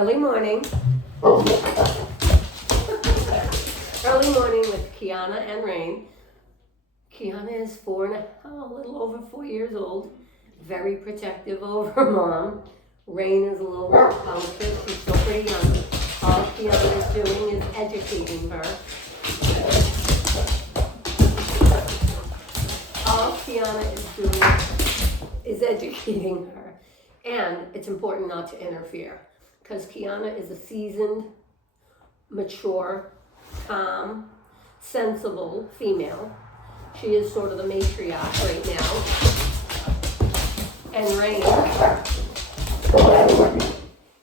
Early morning. Early morning with Kiana and Rain. Kiana is a little over 4 years old. Very protective over her mom. Rain is a little more conscious. She's still pretty young. All Kiana is doing is educating her. All Kiana is doing is educating her. And it's important not to interfere, because Kiana is a seasoned, mature, calm, sensible female. She is sort of the matriarch right now. And Rain,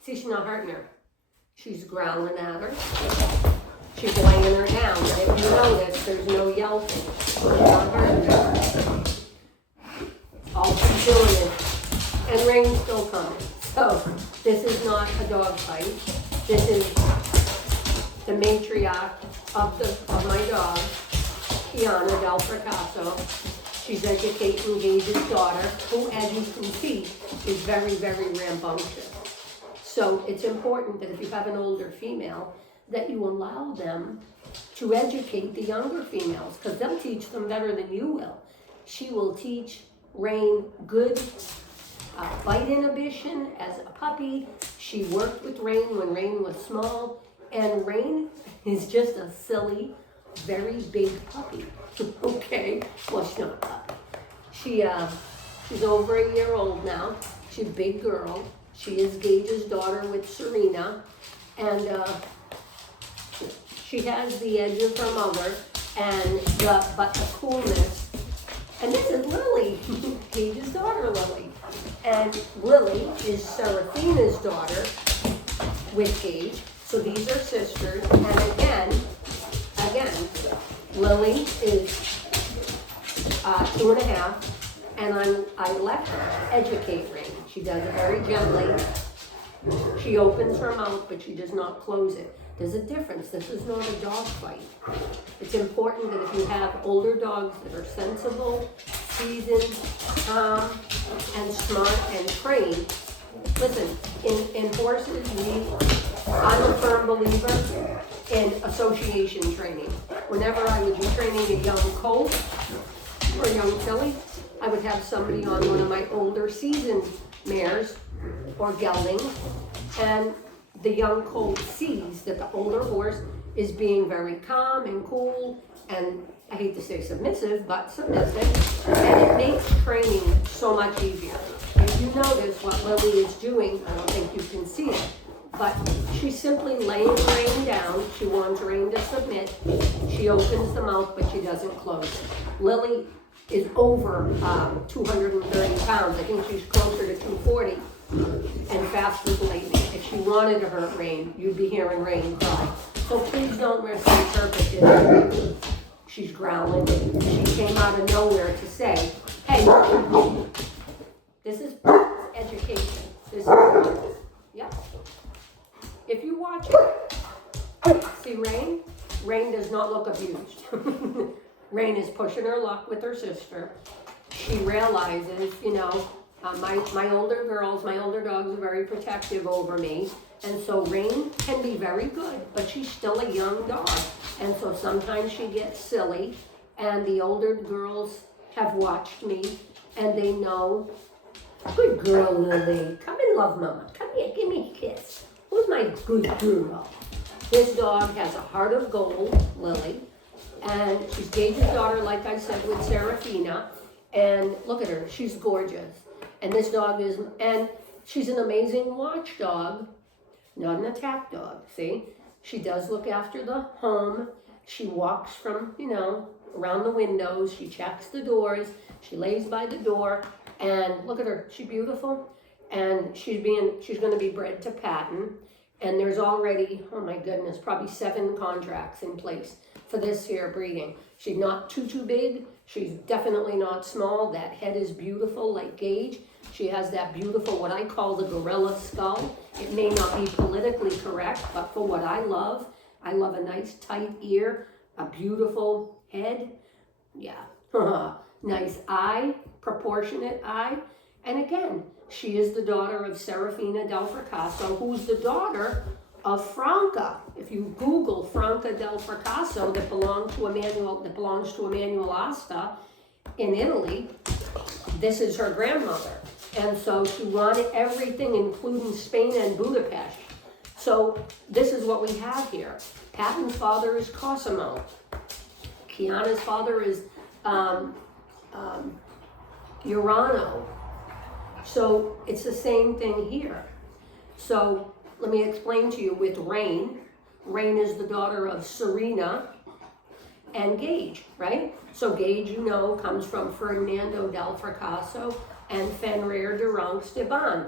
see, she's not hurting her. She's growling at her. She's laying her down. And if you notice, there's no yelping. She's not hurting her. All she's doing is, and Rain's still coming. So this is not a dog fight. This is the matriarch of my dog, Kiana Del Fracasso. She's educating Gage's daughter, who, as you can see, is very, very rambunctious. So it's important that if you have an older female, that you allow them to educate the younger females, because they'll teach them better than you will. She will teach Rain good bite inhibition as a puppy. She worked with Rain when Rain was small, and Rain is just a silly, very big puppy. Okay, well, she's not a puppy. She's over a year old now. She's a big girl. She is Gage's daughter with Serena, and she has the edge of her mother, but the coolness. And this is Lily, Gage's daughter, Lily. And Lily is Seraphina's daughter with Gage. So these are sisters. And again, Lily is 2.5, and I let her educate Rain. She does it very gently. She opens her mouth, but she does not close it. There's a difference. This is not a dog fight. It's important that if you have older dogs that are sensible, seasoned, calm, and smart and trained. Listen, in horses, I'm a firm believer in association training. Whenever I would be training a young colt or a young filly, I would have somebody on one of my older seasoned mares or geldings, and the young colt sees that the older horse is being very calm and cool, and I hate to say submissive, but submissive, and it makes training so much easier. If you notice what Lily is doing, I don't think you can see it, but she's simply laying Rain down. She wants Rain to submit. She opens the mouth, but she doesn't close it. Lily is over 230 pounds. I think she's closer to 240 and faster lately. If she wanted to hurt Rain, you'd be hearing Rain cry. So please don't misinterpret it. She's growling. She came out of nowhere to say, hey, this is education. This is, yep. If you watch it, see Rain? Rain does not look abused. Rain is pushing her luck with her sister. She realizes, my older girls, my older dogs are very protective over me. And so Rain can be very good, but she's still a young dog. And so sometimes she gets silly, and the older girls have watched me, and they know, good girl, Lily. Come and love Mama. Come here, give me a kiss. Who's my good girl? This dog has a heart of gold, Lily. And she's Gage's daughter, like I said, with Seraphina. And look at her, she's gorgeous. And this dog and she's an amazing watchdog, not an attack dog, see? She does look after the home. She walks from, around the windows. She checks the doors. She lays by the door. And look at her, she's beautiful. And she's going to be bred to patent. And there's already, oh my goodness, probably 7 contracts in place for this here breeding. She's not too big. She's definitely not small. That head is beautiful like Gage. She has that beautiful, what I call the gorilla skull. It may not be politically correct, but for what I love a nice tight ear, a beautiful head. Yeah, nice eye, proportionate eye. And again, She is the daughter of Serafina del Fracasso, who's the daughter of Franca. If you Google Franca del Fracasso, that belongs to Emmanuel Asta in Italy, this is her grandmother. And so she wanted everything, including Spain and Budapest. So this is what we have here. Patton's father is Cosimo. Kiana's father is Urano. So it's the same thing here. So let me explain to you with Rain. Rain is the daughter of Serena and Gage, right? So Gage, you know, comes from Ferdinando del Fracasso and Fenrir de Ronc-Esteban.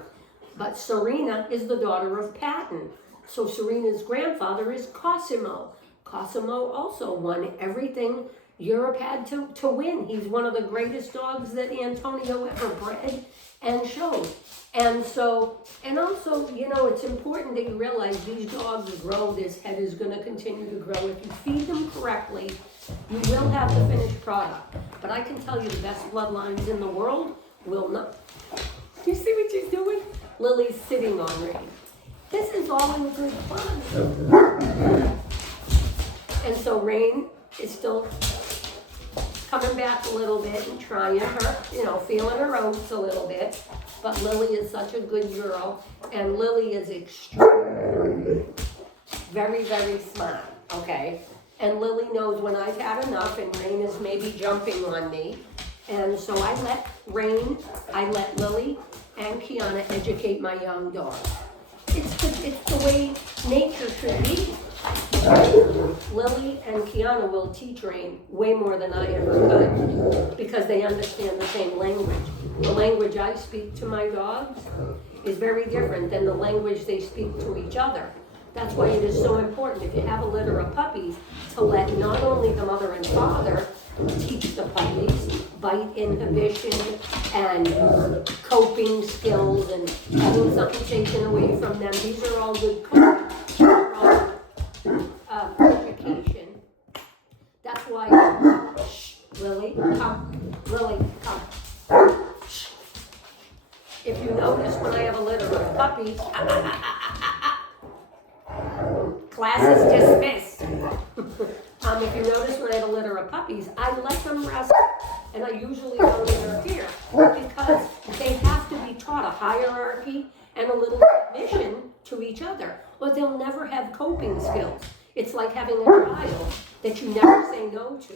But Serena is the daughter of Patton. So Serena's grandfather is Cosimo. Cosimo also won everything Europe had to win. He's one of the greatest dogs that Antonio ever bred and showed. And so, and also, you know, it's important that you realize these dogs grow, this head is going to continue to grow. If you feed them correctly, you will have the finished product. But I can tell you the best bloodlines in the world will not. Do you see what she's doing? Lily's sitting on Rain. This is all in good fun. And so Rain is still coming back a little bit and trying her, you know, feeling her oats a little bit. But Lily is such a good girl, and Lily is extremely, very, very smart, okay? And Lily knows when I've had enough and Rain is maybe jumping on me. And so I let Lily and Kiana educate my young dog. It's the way nature should be. Lily and Kiana will teach Rain way more than I ever could because they understand the same language. The language I speak to my dogs is very different than the language they speak to each other. That's why it is so important, if you have a litter of puppies, to let not only the mother and father teach the puppies bite inhibition and coping skills and having something taken away from them. These are all good education. That's why, shh, Lily, come. Lily, come. Shh. If you notice when I have a litter of puppies, class is dismissed. If you notice when I have a litter of puppies, I let them rest, and I usually don't interfere because they have to be taught a hierarchy and a little submission to each other, or they'll never have coping skills. It's like having a child that you never say no to.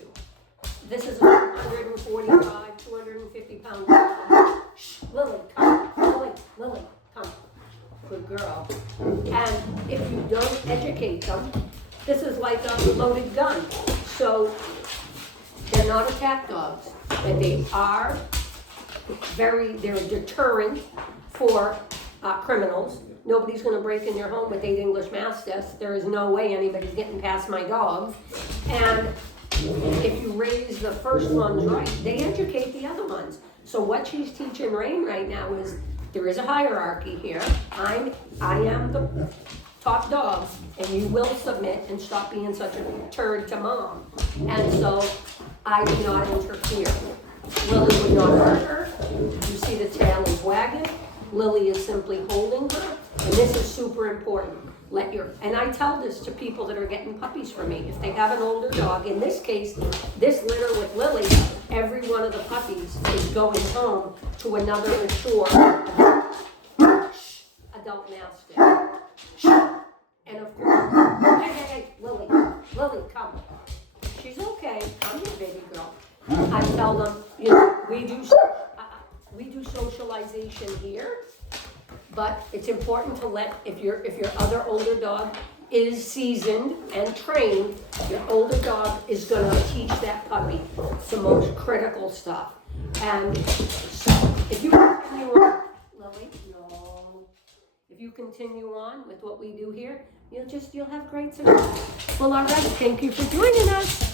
This is a 145, 250 pound dog. Shh, Lily, come. Lily, come. Good girl. And if you don't educate them, this is like a loaded gun. So they're not attack dogs, but they are they're a deterrent for criminals. Nobody's going to break in your home with 8 English Mastiffs. There is no way anybody's getting past my dogs. And if you raise the first ones right, they educate the other ones. So what she's teaching Rain right now is there is a hierarchy here. I am the top dog, and you will submit and stop being such a turd to mom. And so I do not interfere. Lily would not hurt her. You see the tail is wagging. Lily is simply holding her, and this is super important. And I tell this to people that are getting puppies from me. If they have an older dog, in this case, this litter with Lily, every one of the puppies is going home to another mature adult mastiff. And of course, hey, Lily, come. She's okay. Come here, baby girl. I tell them, you know, we do socialization here, but it's important to let, if your other older dog is seasoned and trained, your older dog is going to teach that puppy the most critical stuff. And so if you continue on, Lily, no. If you continue on with what we do here, you'll have great success. Well, all right, thank you for joining us.